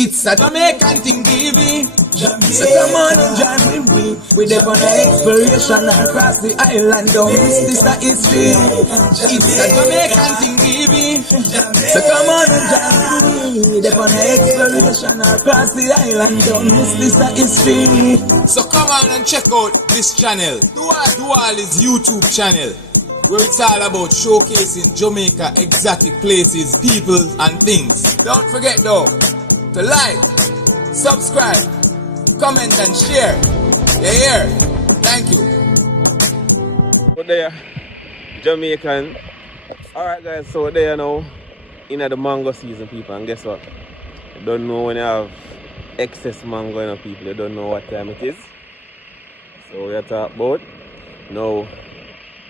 It's a Jamaican thing, baby. So come on and join with me. We dey on an exploration across the island. Don't miss this, that is free. It's a Jamaican thing, baby. So come on and join with me. We dey on an exploration across the island. Don't miss this, that is free. So come on and check out this channel. Thawed is YouTube channel, where it's all about showcasing Jamaica exotic places, people and things. Don't forget though to like, subscribe, comment and share. Yeah. Thank you. So there, Jamaican. Alright guys, so there now in the mango season, people, and guess what? You don't know when you have excess mango, you know, people, you don't know what time it is. So we are talking about now when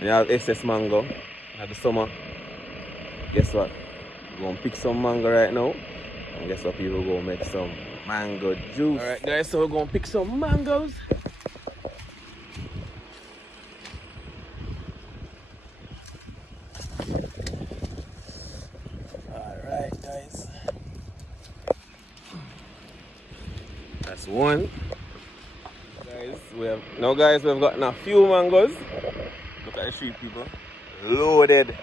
you have excess mango in the summer. Guess what? We're gonna pick some mango right now. And guess what, people, go make some mango juice. Alright guys, so we're gonna pick some mangoes. Alright guys. That's one. Guys, we've gotten a few mangoes. Look at the street, people. Loaded.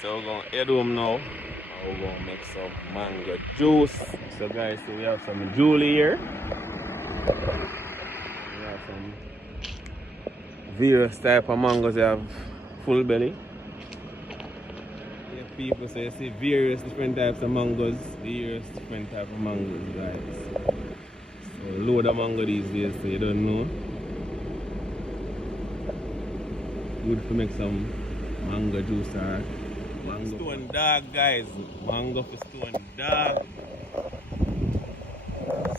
So we're gonna head home now. We're gonna make some mango juice. So guys, so we have some Julie here. We have some various type of mangoes. We have full belly. Yeah, people, so you see various different types of mangoes. Various different type of mangoes, guys. So load of mango these days, so you don't know. Good to make some mango juice or mango stone dog, guys. Mango for stone dog.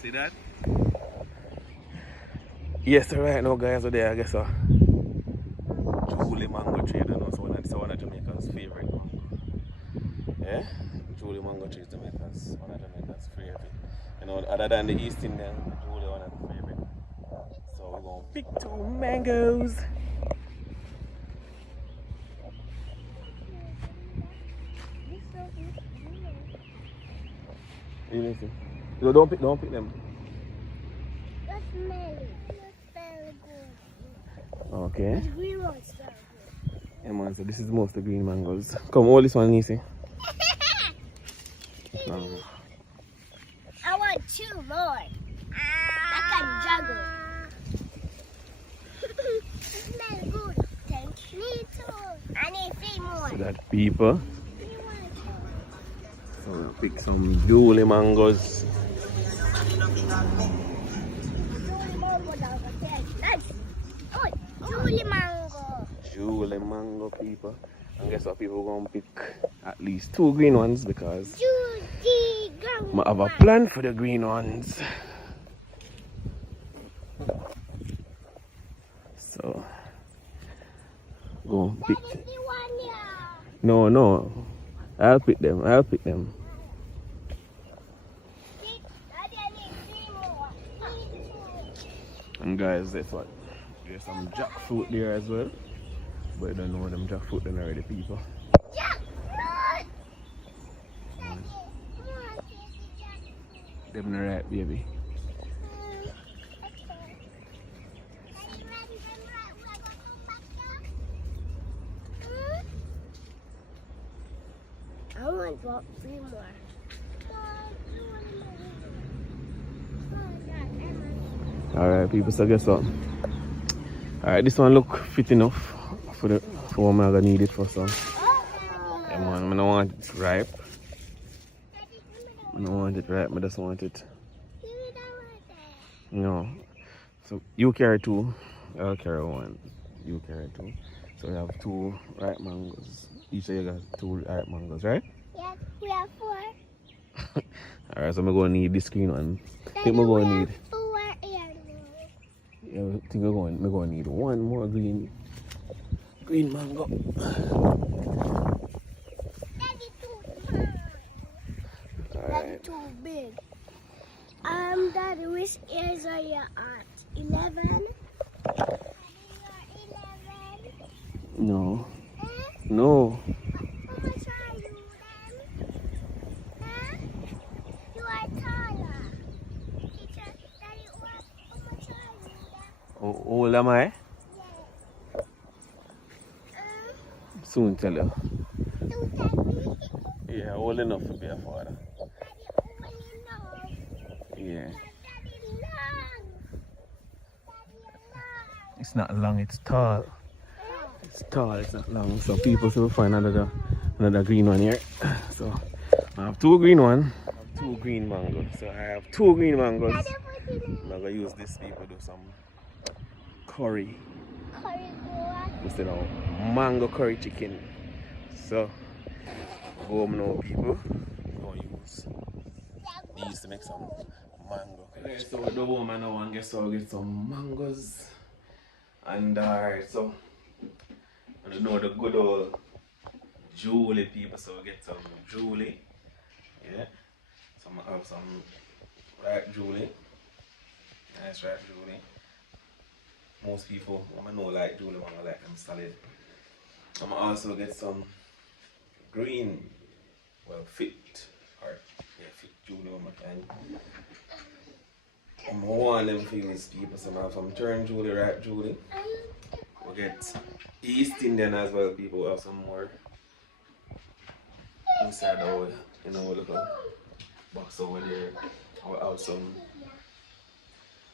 See that? Yes, so right now, guys, are there, I guess Julie mango tree. I don't know, so one of Jamaica's favorite mango. Yeah? Julie mango tree is one of Jamaica's favorite. You know, other than the East Indian, Julie one of the favorite. So we're gonna pick 2 mangoes. You listen. No, don't pick them. That's smelly. That's very good. Okay. The green one's very good. Yeah man, so this is most of the green mangoes. Come, hold this one, Nisi. I want 2 more. I can juggle. Smell good. Thank you too. I need 3 more. So that people. So we'll pick some Julie mangoes. Julie mango down the That's good. Julie mango. Julie mango, people. And guess what, people are going to pick at least 2 green ones because I have a plan for the green ones. So go pick. No. I'll pick them. And guys, that's what. There's some jackfruit there as well. But I don't know them jackfruit then already, people. Them not right, baby. I want 3 more. Alright, people, so guess what? Alright, this one look fit enough for what I'm gonna need it for, so. Yeah, man, I don't want it ripe. I don't want it ripe, I just want it. No. So you carry 2, I'll carry 1. You carry 2. So we have 2 ripe mangoes. Each of you got 2 ripe mangoes, right? Yes, we have 4. Alright, so I'm gonna need this green one. I think we're gonna need. Yeah, I think we're gonna need 1 more green mango. That's too big. Daddy, which years are you at? 11? No. No. How much are you then? Huh? You are taller. How old am I? Soon tell you. Don't tell me. Yeah, old enough to be a father. Daddy, enough. Yeah. Daddy, long. Daddy, long. It's not long, it's tall. It's tall, it's not long. So people will find another green one here. So I have two green ones. I have two green mangoes. So I have two green mangoes. Daddy, put it in. I'm gonna use this people do some curry. Curry good. Instead of mango curry chicken. So go home now people. I'm gonna use these to make some mango curry. So we go home now and guess I'll get some mangoes. And alright, so I know the good old Julie people, so we get some Julie. Yeah. So I'm gonna have some ripe Julie. Nice ripe Julie. Most people, I know like Julie, I like them solid. I'm gonna also get some green, well fit, or yeah, fit Julie one more time. I'm gonna want them for use people, so I'm gonna have some turn Julie, ripe Julie. We'll get East Indian as well, people. We'll have some more inside our, little box over there. We'll have some,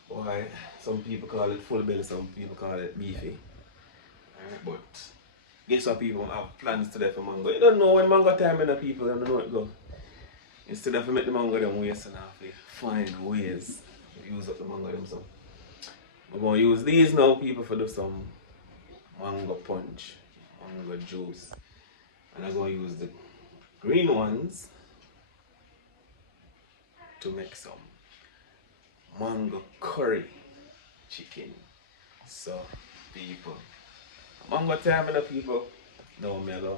why, some people call it full belly, some people call it beefy. Alright, but guess what, people have plans today for mango. You don't know when mango time in the people, don't know it go. Instead of make the mango them waste and have to find ways to use up the mango them, so we're going to use these now, people, for do some mango punch, mango juice, and I'm going to use the green ones to make some mango curry chicken. So people, mango time enough people, now I'm going to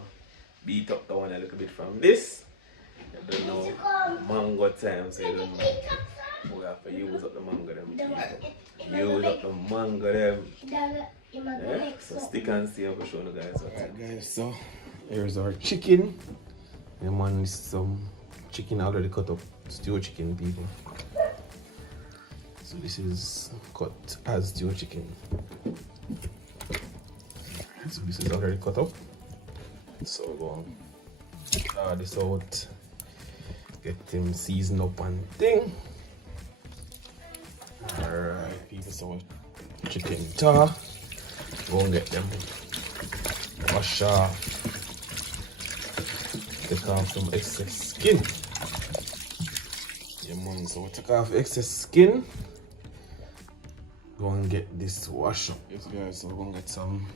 beat up the one a little bit from this. You don't know mango time, so you don't know we have to use up the mango them people. Use up the mango them. Yeah, so stick and see how we show you guys. Alright guys, so here's our chicken. And man, this is some chicken already cut up, stew chicken people. So this is cut as stew chicken. So this is already cut up. So we're going to thaw this out, get them seasoned up and thing. Alright people, so chicken thaw. Go and get them wash off, take off some excess skin. Yeah man, so we take off excess skin, go and get this wash up. Yes guys, so we're going to get some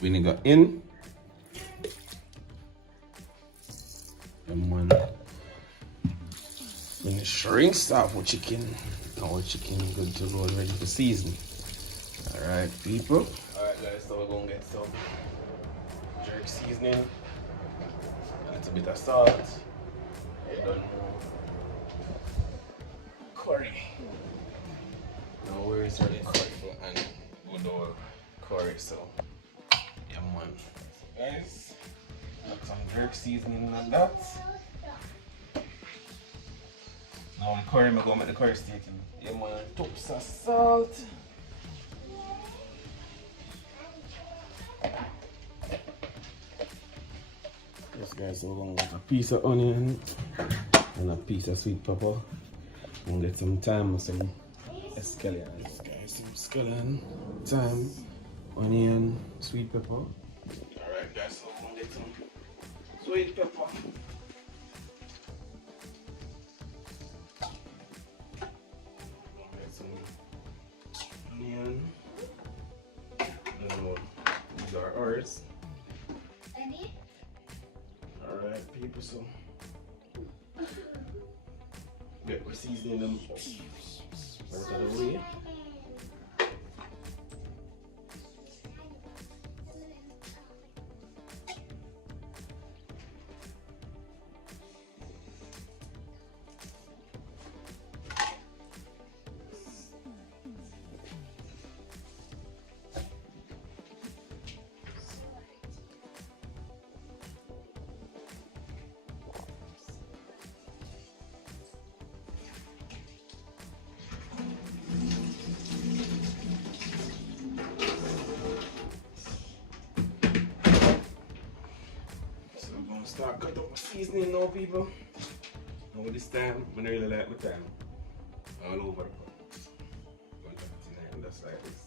vinegar in. Yeah man, finish rinse off our chicken. Our chicken is good to go, ready for season. Alright people. Alright guys, so we're going to get some jerk seasoning, a little bit of salt, you don't know, curry. Now we're really curry and good old curry, so yeah man. So guys, got some jerk seasoning on that. Now the curry, I'm going to make the curry steak in. Yeah man, tops of salt. Yes guys, so we're going to get a piece of onion and a piece of sweet pepper. We'll get some thyme and some scallions. Guys, some scallion, thyme, onion, sweet pepper. Alright guys, so we're going to get some sweet pepper. Get some onion. These are ours. Alright people, so we're seasoning them right out of the way. start cutting up my seasoning now, people. Now this time, I really like my time all over the pot. Going to put it in just like this.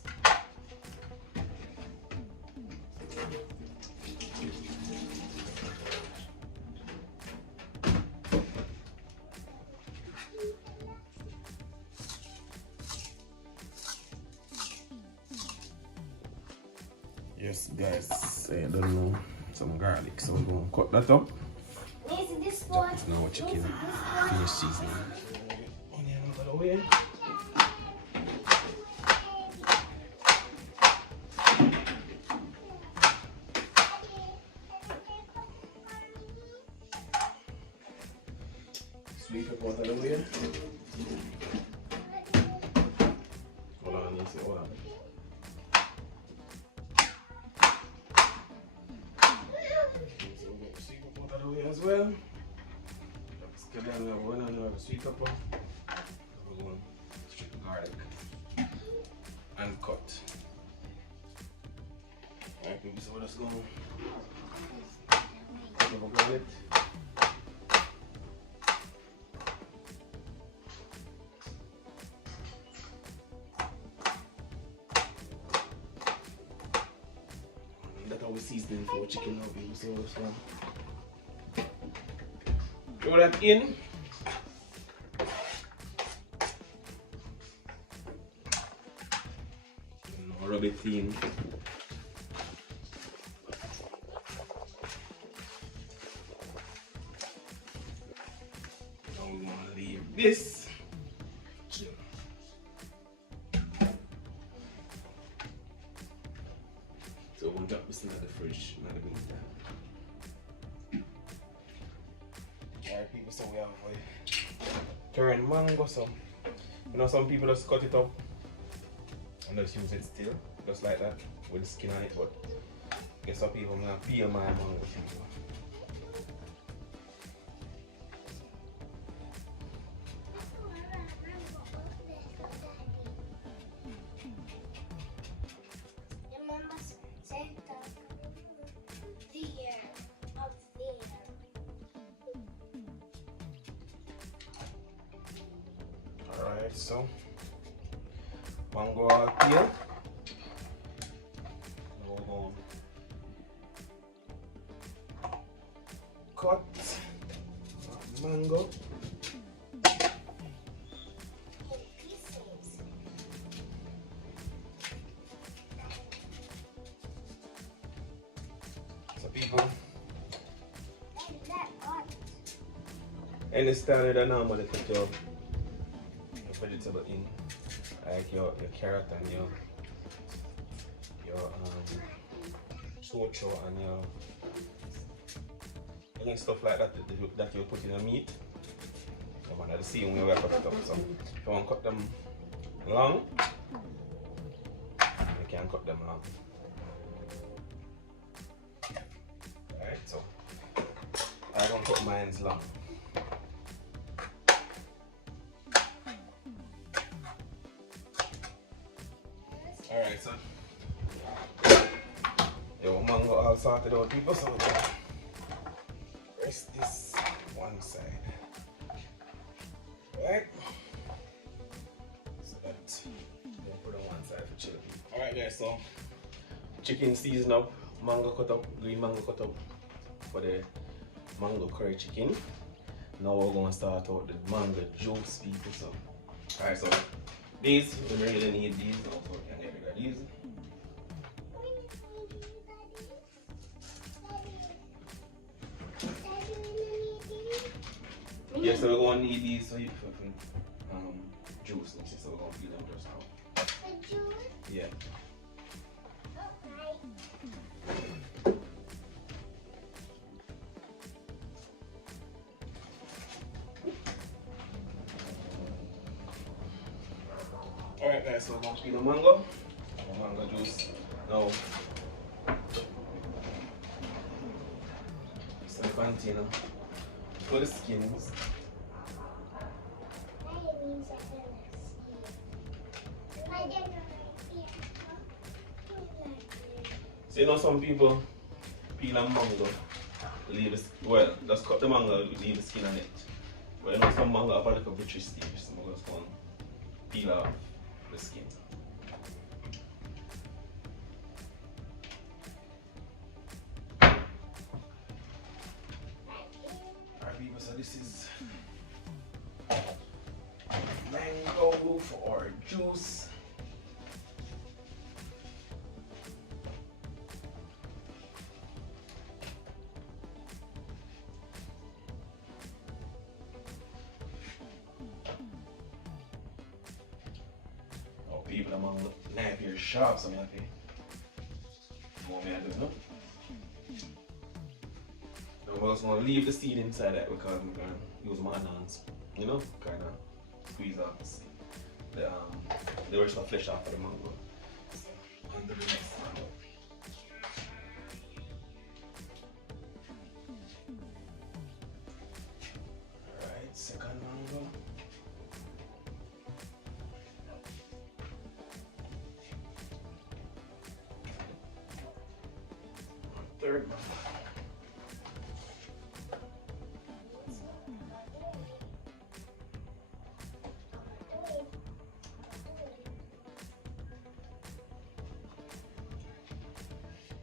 Yes, guys, I don't know some garlic, so we're going to cut that up. This one. Now we're chicken finish seasoning. Onion out of the way. Sweet pepper out of the way. Hold on, you see, hold on. As well. Then we have one another sweet pepper. We're going straight to garlic and cut. Alright, people, so we're just going to cut over garlic. And that's how we season for chicken now, people. So throw that in. And rub it in. Now we're gonna leave this. So we'll drop this into the fridge. Alright, people, so we have curried mango. So you know, some people just cut it up and just use it still, just like that, with the skin on it. But guess what, people, I'm gonna peel my mango, people. Alright, so mango all peel. Now we're going to cut mango. So people, any style that normally put your vegetable in, like your carrot and your saute and your stuff like that that you put in a meat. You want to see when we cut it up. So if you want to cut them long, you can cut them long. Alright, so I don't cut mine long. Alright, so your mango all sorted out, people, so we're gonna rest this one side. Alright, so that we'll put on one side for chilling. Alright guys, so chicken seasoned up, mango cut up, green mango cut up for the mango curry chicken. Now we're gonna start out the mango juice, people. So alright, so these, we really need these now, so we can get rid of these. Yes, so we're going to need these for juice. So we're going to feed them just now. The juice? Yeah. Alright guys, so we're going to feed the mango juice. Now, it's in the container. For the skins. So you know some people peel a mango leave the well, just cut the mango, leave the skin on it. But you know some mango have a little buttery stage, so I'm just going to peel off the skin. Alright people, so this is mango for our juice. People among the knife here sharp, so I'm happy. What me I do, no? I'm just going to leave the seed inside that because I'm going to use my hands, you know, kind of squeeze off the rest of the flesh off of the mango. On to the next mango. Alright, second mango. Third mango.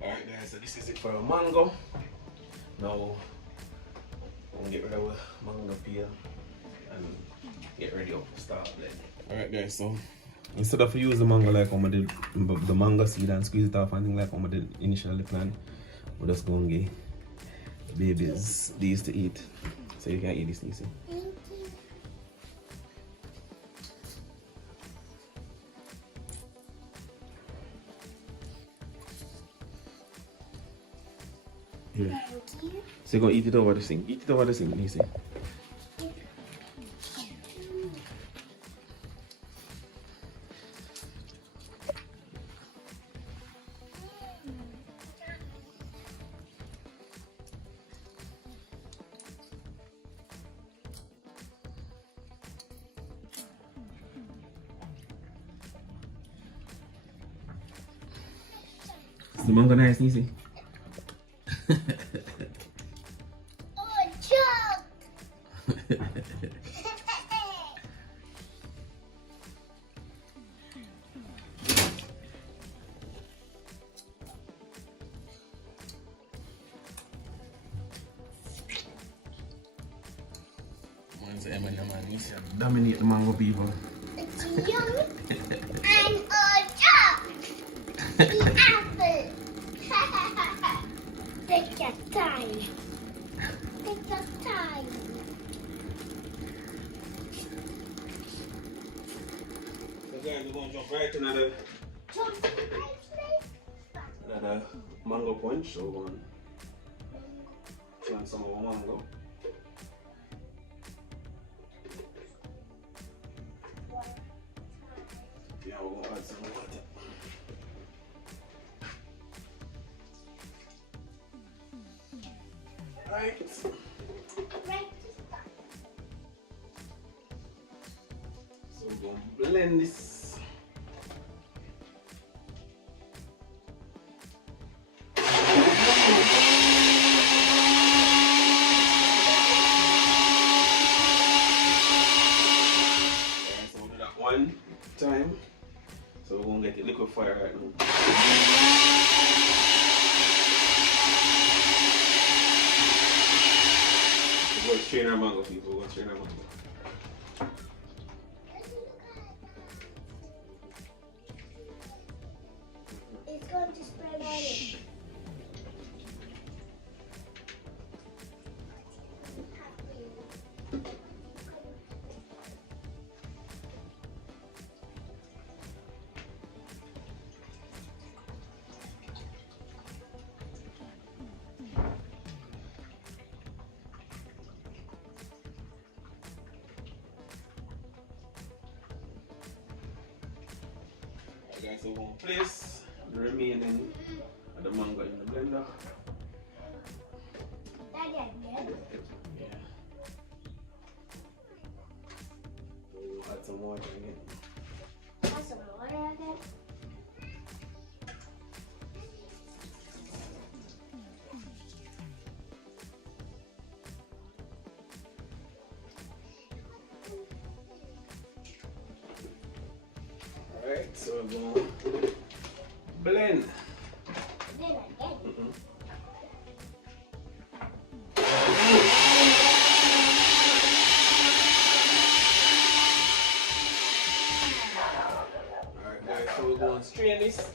Alright guys, so this is it for a mango. Now I'm gonna get rid of the mango peel and get ready to start blending. Alright guys, so instead of using the mango like I did the mango seed and squeeze it off and things like I did initially planned, we're just gonna give babies these to eat. So you can eat this, Nisi. Yeah. So you're gonna eat it over the sink. Eat it over the sink, Nisi. Is the mango nice, Nisi? Oh, choke! Mine's Emma, man. Nisi dominate the mango people. It's yummy and a choke! The apple! Take your time. Take your time. So guys, we're going to jump right into another mango punch. So we're going to plant some of our mango. Yeah, we're going to add some water. Right. Right to start. So we're going to blend this. So we'll do that one time. So we're going to get it liquefied right now. We're going to strain our mango, people. We're going to strain our mango. It's going to spread on it. Guys, so we're going to place the remaining of the mango in the blender. Daddy, again? Yeah. We'll add some water again. Want some water again? Alright, so we're going to blend. Then again. Alright guys, so we're going to strain this.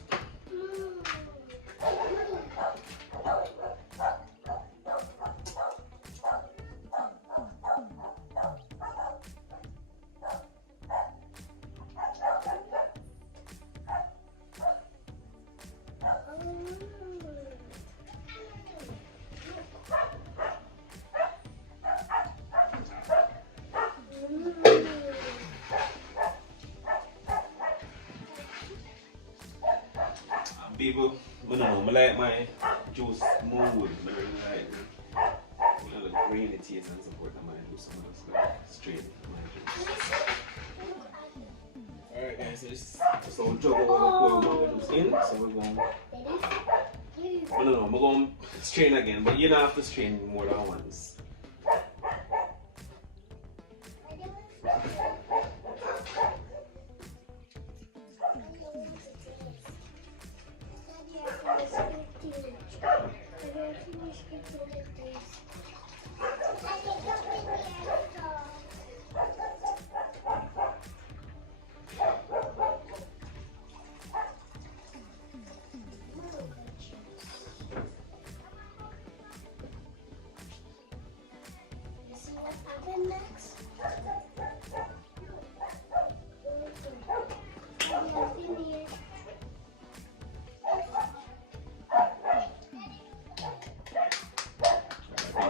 People, I don't know, I like my juice smooth. I don't like the grainy taste and support of my juice. So I'm just going to strain my juice. Alright guys, so this is our jug we're going to pour mango juice in. So we're going to... I'm going to strain again, but you don't have to strain more than once.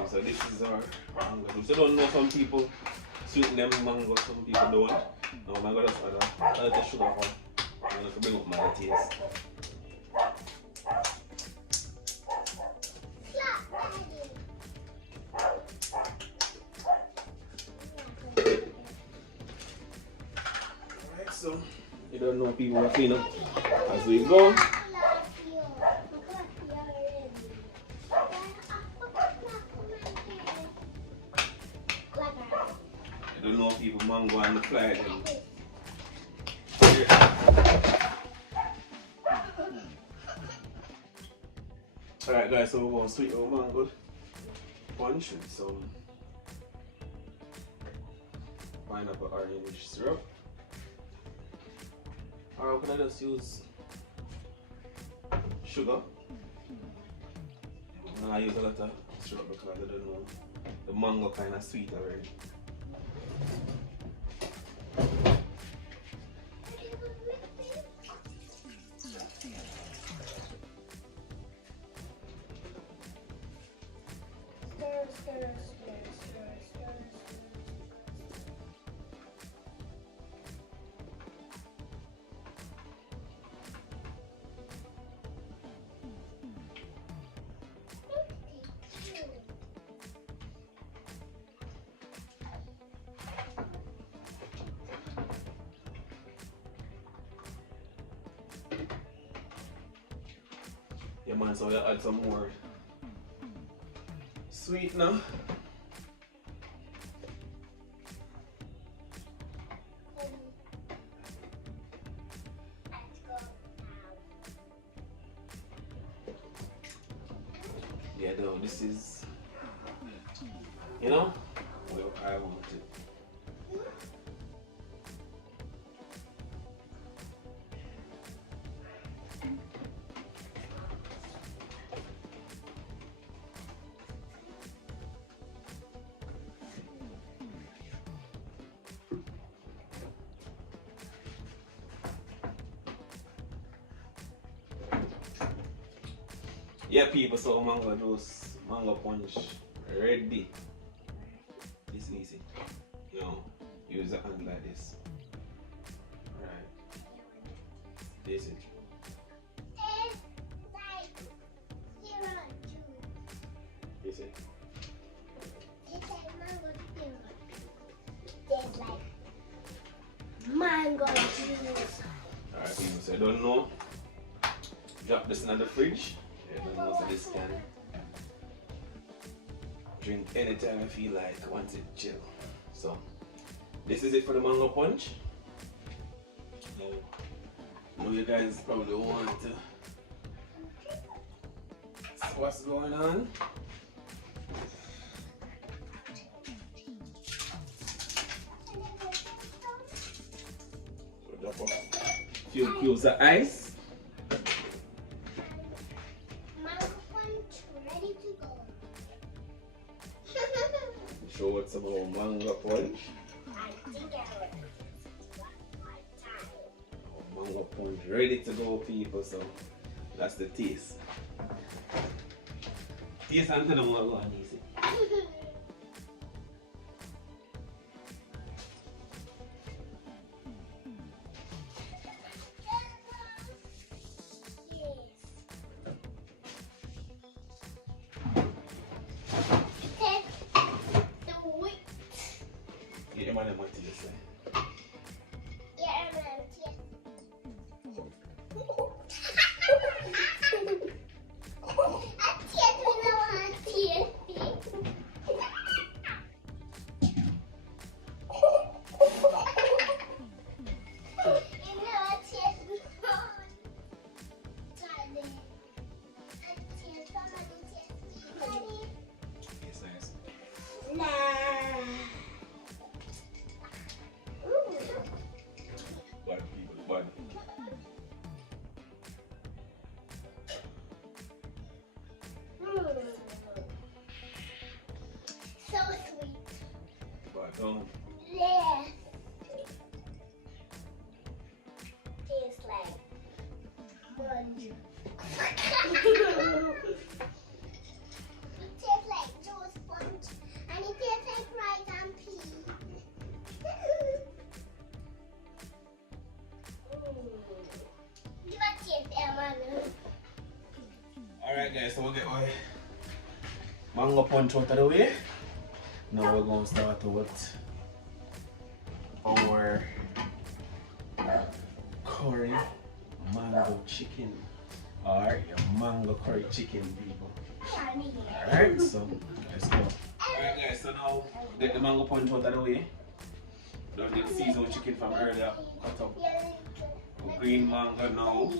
So this is our mango juice. I don't know, some people sweeten them mango, some people don't. No, I'm going to add a little sugar for it. I'm going to bring up my taste. Alright, so you don't know, people will clean up as we go. I don't know people mango and the fly them. Alright guys, so we're going to sweeten our mango punch with some pineapple orange syrup. Or we can just use sugar. I use a lot of syrup because I don't know, the mango kind of sweet already. Yeah man, so we'll add some more sweetener. Yeah, though, this is, you know, well, I want it. Yeah, people, so mango juice, mango punch ready. This is easy. You know, use the hand like this. Alright. This is. This is. Mango juice. Alright, people, so I don't know. Drop this in the fridge. I don't know, so this can drink anytime I feel like, once it chill. So this is it for the mango punch. Now know you guys probably want to see what's going on. So drop a few cubes of ice. Mango punch ready to go. Show what's about mango punch. I think I would. Mango punch ready to go, people. So that's the taste. Taste and tell them what going on, easy. Get your money what taste like. Yes, nice. Bad people, bad. So sweet. Bad, don't. Yeah. Tastes like sponge. It tastes like Joe sponge, and it tastes like rice and peas. Give a taste, Emma. Alright guys, so we'll get our mango punch out of the way. Now we're going to start with our curry mango chicken, or your mango curry chicken, people. Alright, so let's go. Alright guys, so now get the mango punch out of the way. Don't need seasoned chicken from earlier. Cut up green mango now.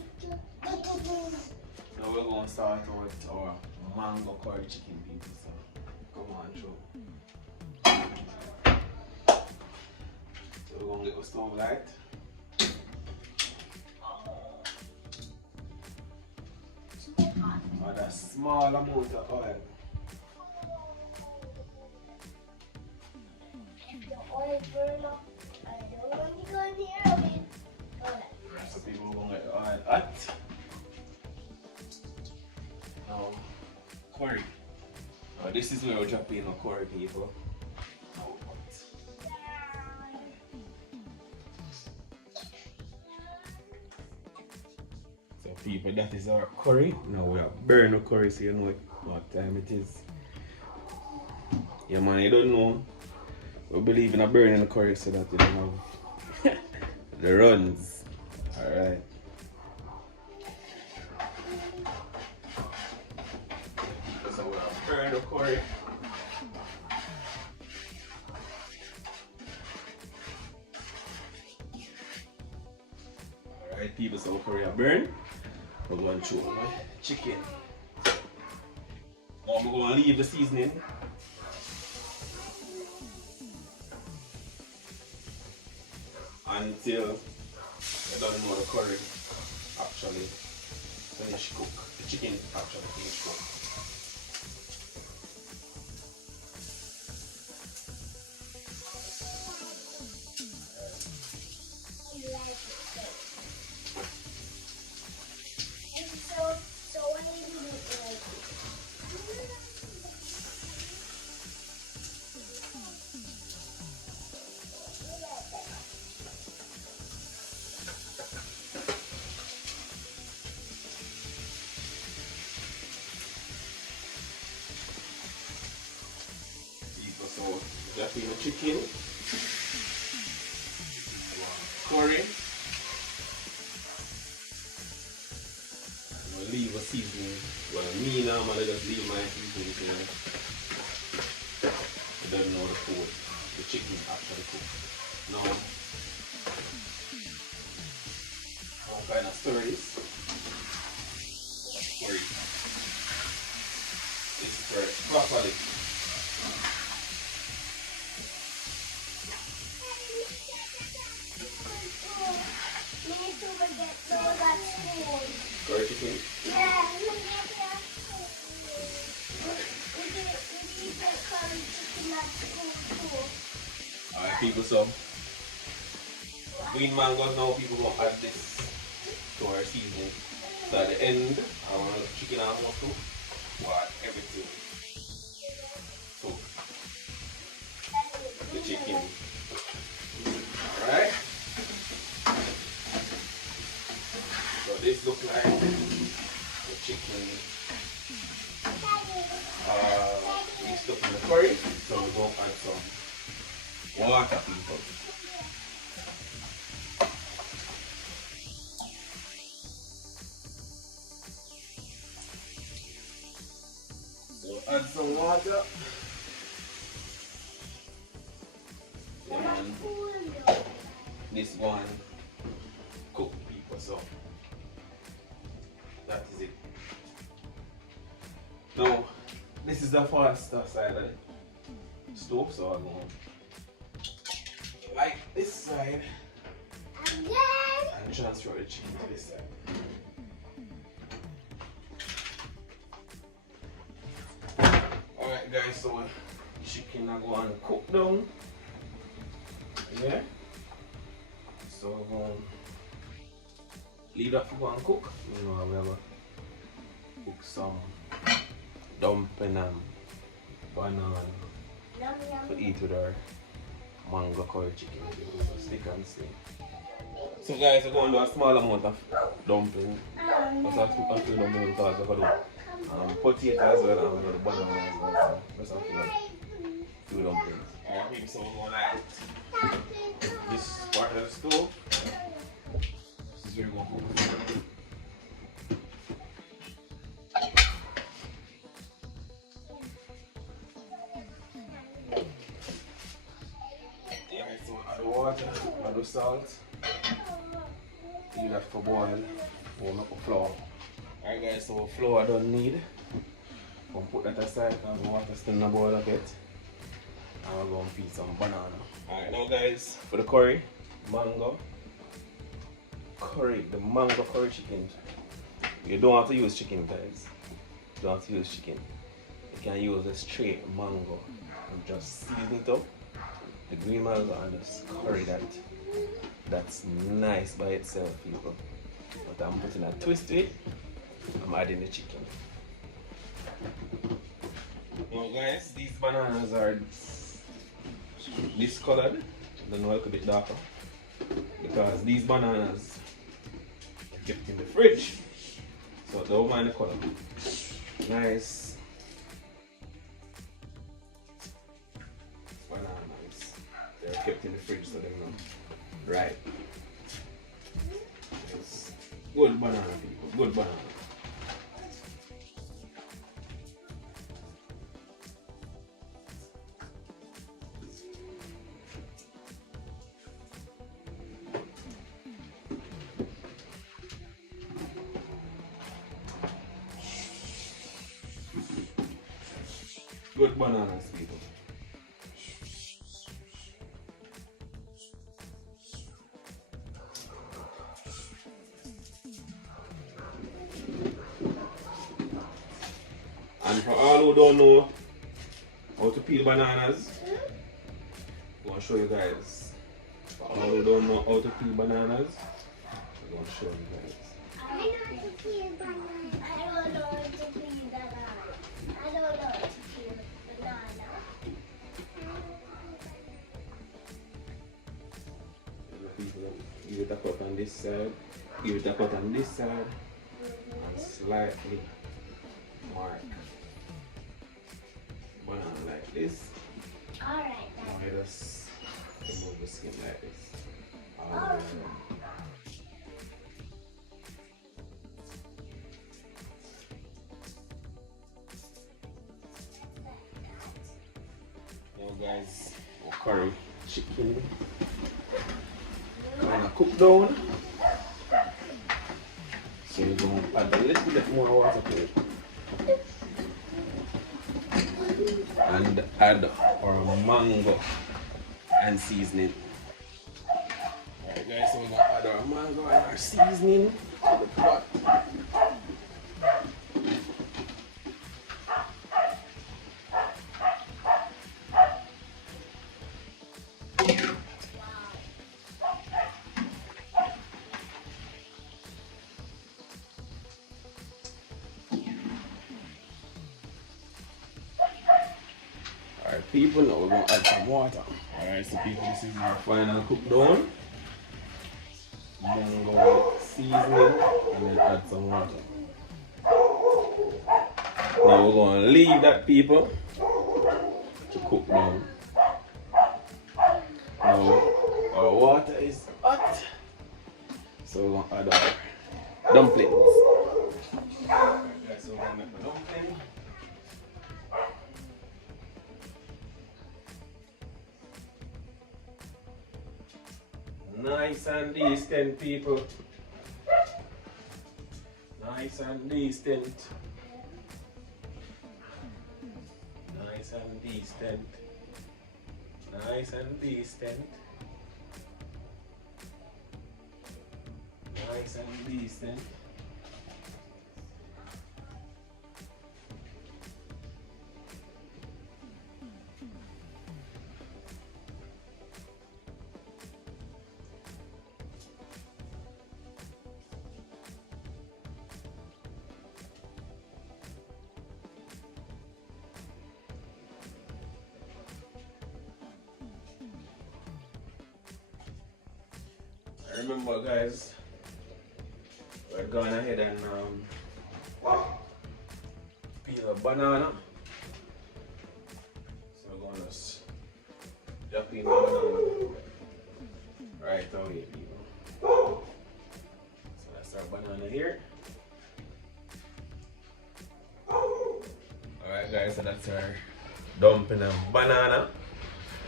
Now we're going to start with our mango curry chicken, people. So come on through. So we're going to get the stove light. Add a small amount of oil. The oil burn up. I don't want to go near it. So people are going to get the oil hot. Now, curry. Now this is where we're dropping the curry, people. Now, so people, that is our curry. Now we are burn the curry so you know what time it is. Yeah man, you don't know. We believe in a burning the curry so that you don't have the runs. Alright. So we are burn the curry. Alright people, so curry are burn. We're going to throw my chicken. Now we're going to leave the seasoning. Until you don't know the curry actually finish cook. The chicken actually finish cook. So what do you do like this? So just in the chicken, curry, and we'll leave a seasoning. Well, me normally just leave my seasoning here. I don't know the food. The chicken actually cooked. Now, kind of stir this. Stir it. This stir it properly. Curry chicken. Yeah. Alright people, so green mangoes now people gonna add this to our seasoning. So at the end, I want the chicken almost too. We'll add everything. So the chicken. Alright. So this looks like the chicken mixed up in the curry. So we're gonna add some water people. So add some water. And this one cook people, so that is it. Now this is the faster side of the stove, so I'm going to light this side and transfer the chicken to this side. Alright guys, so chicken are going to cook down. Yeah. So we're going to leave that for go and cook. You know, we have to cook some dumpling and banana to eat with our mango curry chicken. So stick and stay. So guys, we're going to do a small amount of dumpling. Just have to cook a few dumpling because we're going to do potato as well and we're going to do banana as well. So just have to do a few dumplings. Okay, so we're going to light this part of the stove. This is where we're going to cook. Water, add the salt, leave that for boil, warm up the flour. Alright guys, so flour I don't need. I'll put that aside and the water still in the boil a bit. And we're going to peel some banana. Alright now guys, for the curry, mango, curry, the mango curry chicken. You don't have to use chicken guys. You don't have to use chicken. You can use a straight mango and just season it up. The green mango and just curry that. That's nice by itself, people. But I'm putting a twist to it. I'm adding the chicken. Now guys, these bananas are discolored. They look a bit darker. Because these bananas are kept in the fridge. So don't mind the color. Nice. They're kept in the fridge so they're not right. It's good banana people, good banana. Good bananas people. And for all who don't know how to peel bananas, I'm going to show you guys. For all who don't know how to peel bananas, I'm going to show you guys. I know how to peel banana. I don't know how to peel banana. I don't know how to peel banana. Give it a cut on this side, give it a cut on this side, and slightly mark banana like this. Alright Now then. I just remove the skin like this. Alright. Now guys, our curry chicken kind of cooked down. get more water to it. And add our mango and seasoning. Alright guys, so we're gonna add our mango and our seasoning to the pot. Alright people, now we're going to add some water. Alright, so people, this is our final cook down. Mango seasoning and then add some water. Now we're going to leave that people to cook down. Now our water is hot. So we're going to add our dumplings. Alright guys, so we're going to make the dumpling. Nice and decent, people. Nice and decent. Nice and decent. Nice and decent. Nice and decent. Remember guys, we're going ahead and peel a banana. So we're going to drop in the banana right away, people. So that's our banana here. Alright guys, so that's our dumpling and banana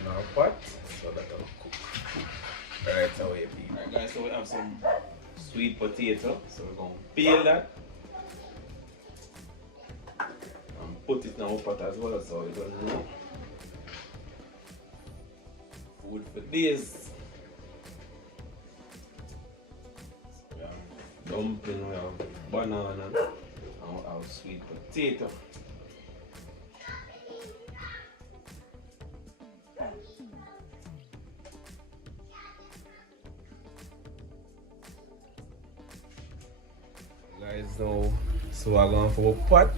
in our pot. So that'll cook right away, people. Alright guys, so we have some sweet potato. So we're going to peel that and put it in our pot as well, so we don't know. Food for days. So we have dumpling, we have banana, and we have sweet potato. Guys, now, so we're going for a pot.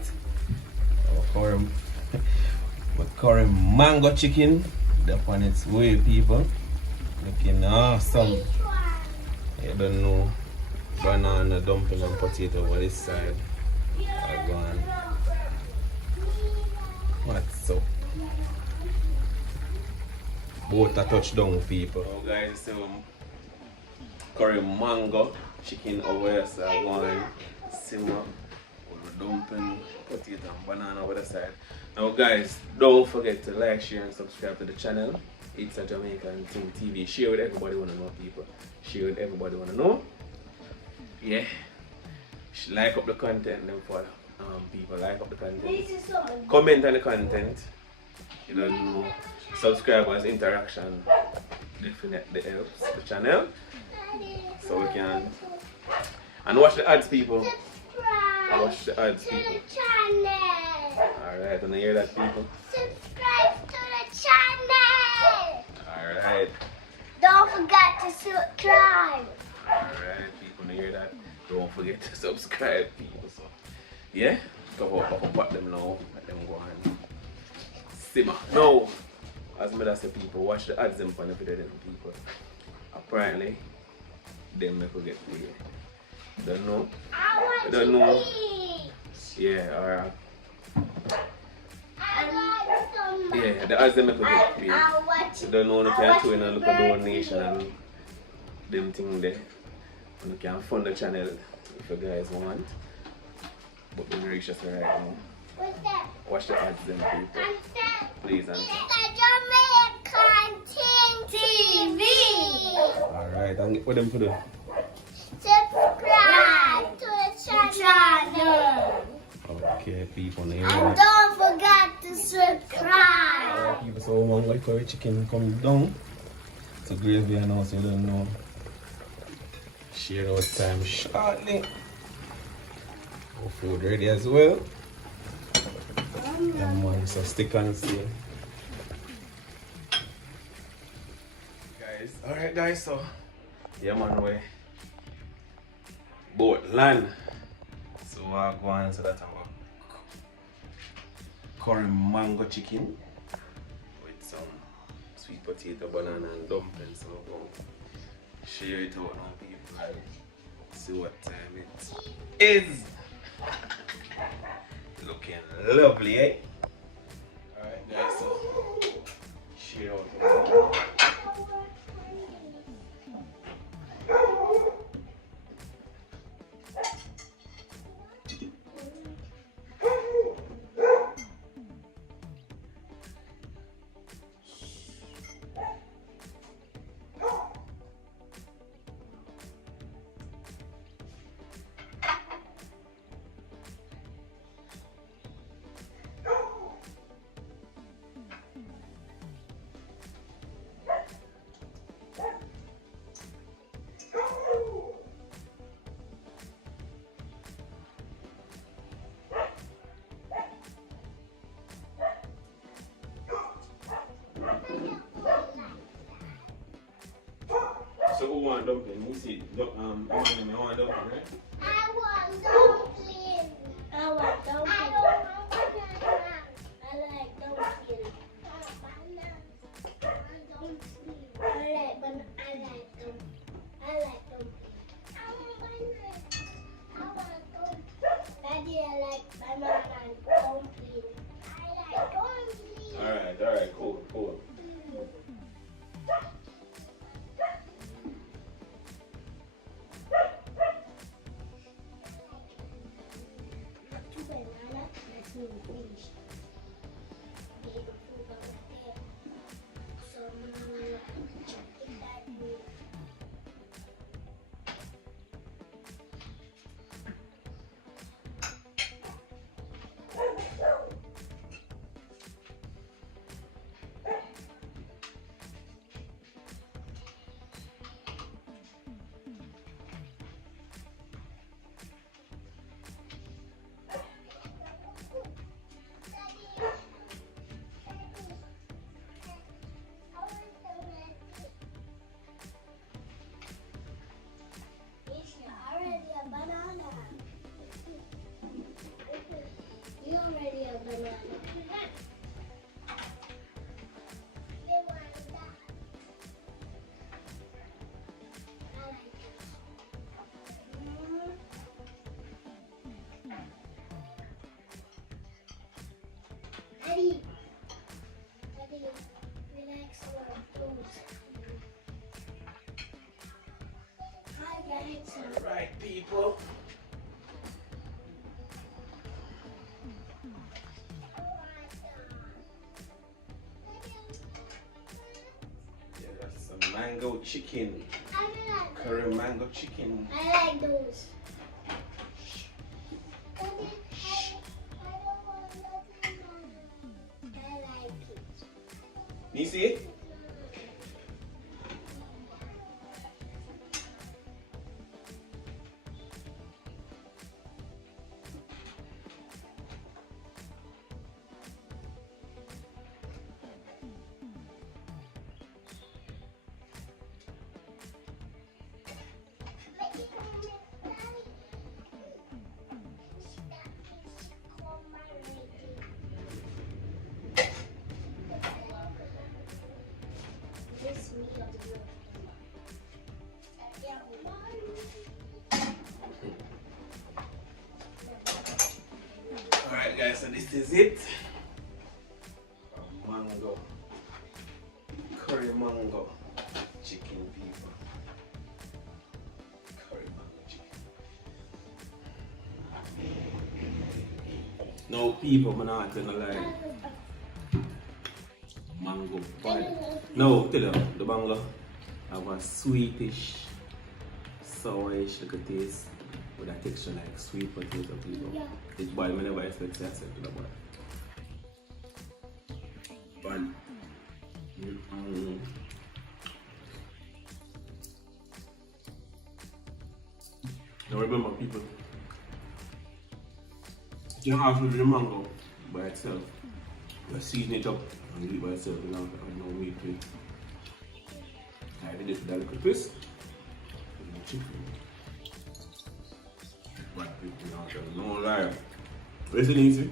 Our curry mango chicken. Up on its way, people. Looking awesome. You don't know, banana, dumpling, and potato over this side. I'm going. What's up? Both a touchdown, people. So guys, so curry mango chicken over here, so I'm going simmer with the dumpling, potato, and banana over the side. Now guys, don't forget to like, share, and subscribe to the channel. It's a Jamaican Thing TV. Share with everybody wanna know, people. Share with everybody wanna know. Yeah. Like up the content, then for people. Like up the content. Comment on the content. You don't know. Subscribers interaction definitely helps the channel. So we can and watch the ads, people. Watch the ads, people. Alright, wanna hear that, people? Subscribe to the channel. Alright. Don't forget to subscribe. Alright, people, wanna hear that? Don't forget to subscribe, people. So yeah, cover up them now. Let them go and simmer. No, as I say, people, watch the ads them for the video, people. Apparently, them never get paid. Don't know. I don't know. want to eat. Yeah, alright. I want some. Yeah, the ads them never get paid. I want You don't know, you can do in a look at donation and them thing there. And you can fund the channel if you guys want. But we're reach us right now. What's that? Watch the ads them, people. Please and It's a Jamaican Thing TV. alright, and what them for the Subscribe to the channel. Okay, people, now And don't forget to subscribe. people, so mango curry chicken come down. So gravy and also you don't know. Share out time shortly. Our food ready as well. Yeah, man, so stick and see. Guys, alright guys, so yeah man, we boat land. So I go on so that I'm going curry mango chicken with some sweet potato, banana and dumplings. So I'm going to share it out now people and see what time it is. Looking lovely, eh? Alright guys, so share out. So who want dumpling? You see, I want dumpling, right? I want dumpling. I want dumpling. I don't want banana. I like dumpling. I like dumpling. I like dumpling. I want banana. I want dumpling. Daddy, I like banana and dumpling. I like dumpling. Alright, cool. Daddy, relax your toes. Hi guys. Alright, people. Yeah, that's some mango chicken. Curry mango chicken. I like those. Daddy, I don't want nothing. I like it. You see it? Alright guys, so this is it. Mango. Curry mango chicken people. Curry mango chicken. No people, I'm not gonna lie. Mango bad. No, tell you, the mango have a sweetish, sourish look at taste. with a texture like sweet potato, people. Yeah. It's boil, I never expect to accept the boil. Bun. Now remember, people, you don't have to do the mango by itself. You season it up and eat it by itself. You don't have no meat to it. I did it with a little twist. And the chicken. But people, no lie. Where's it easy?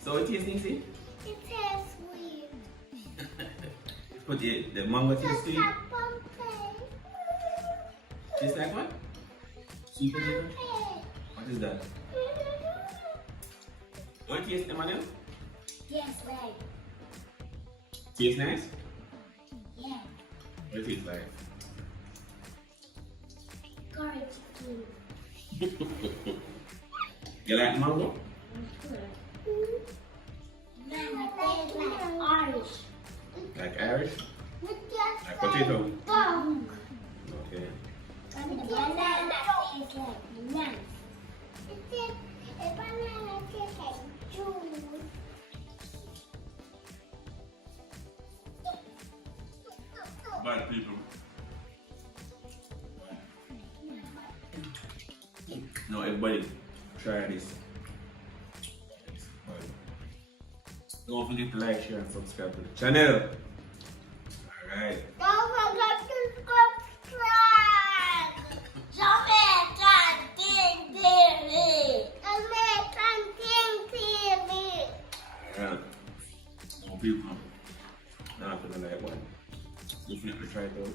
So it tastes easy? It tastes sweet. Put the mango tastes Just sweet. like pumpkin. Tastes like what? Sweet potato? Pumpkin. What is that? What taste, Emmanuel? Yes, right. Tastes nice? Yeah. What it tastes like? Curried food. You like mango? Now it tastes like orange. Like Irish? Like potato? Dog. Okay. And the banana tastes like nuts. A banana tastes like juice. Bad people. No, everybody, try this. Don't forget to like, share, and subscribe to the channel. Alright. Don't forget to subscribe. Jamaican King TV. Jamaican King TV. Alright. No people. Not gonna like one. Definitely try it out.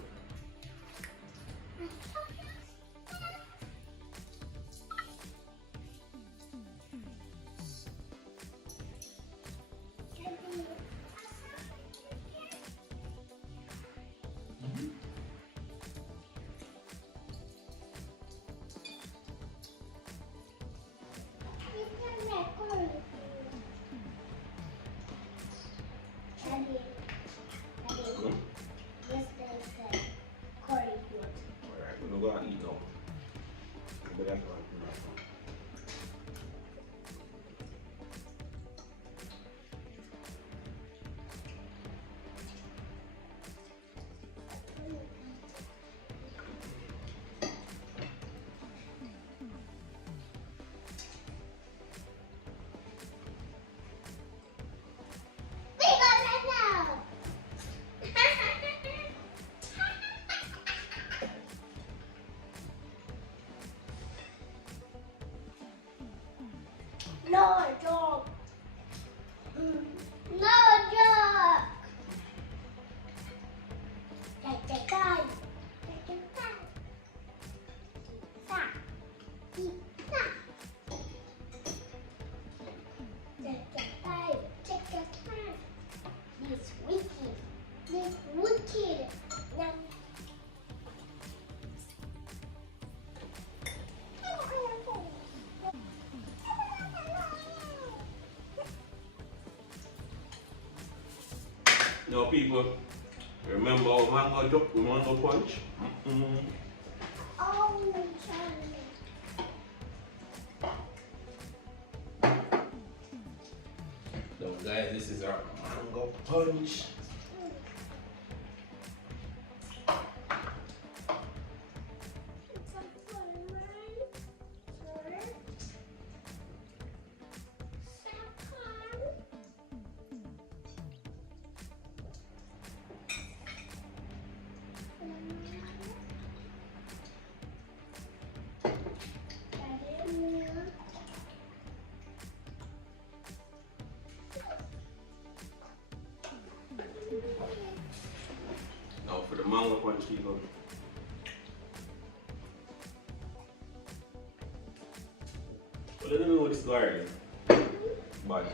Alright, we're gonna go and eat now. But that's all. No joke. No joke. Take the gun. Take the gun. Sa. Sa. Take the gun. Take the gun. This wicked. This wicked. Now. Now people, remember our mango punch? Oh, Charlie. So guys, this is our mango punch. It's a fun Now for the mango punch, people. Well, I don't know what this garlic, but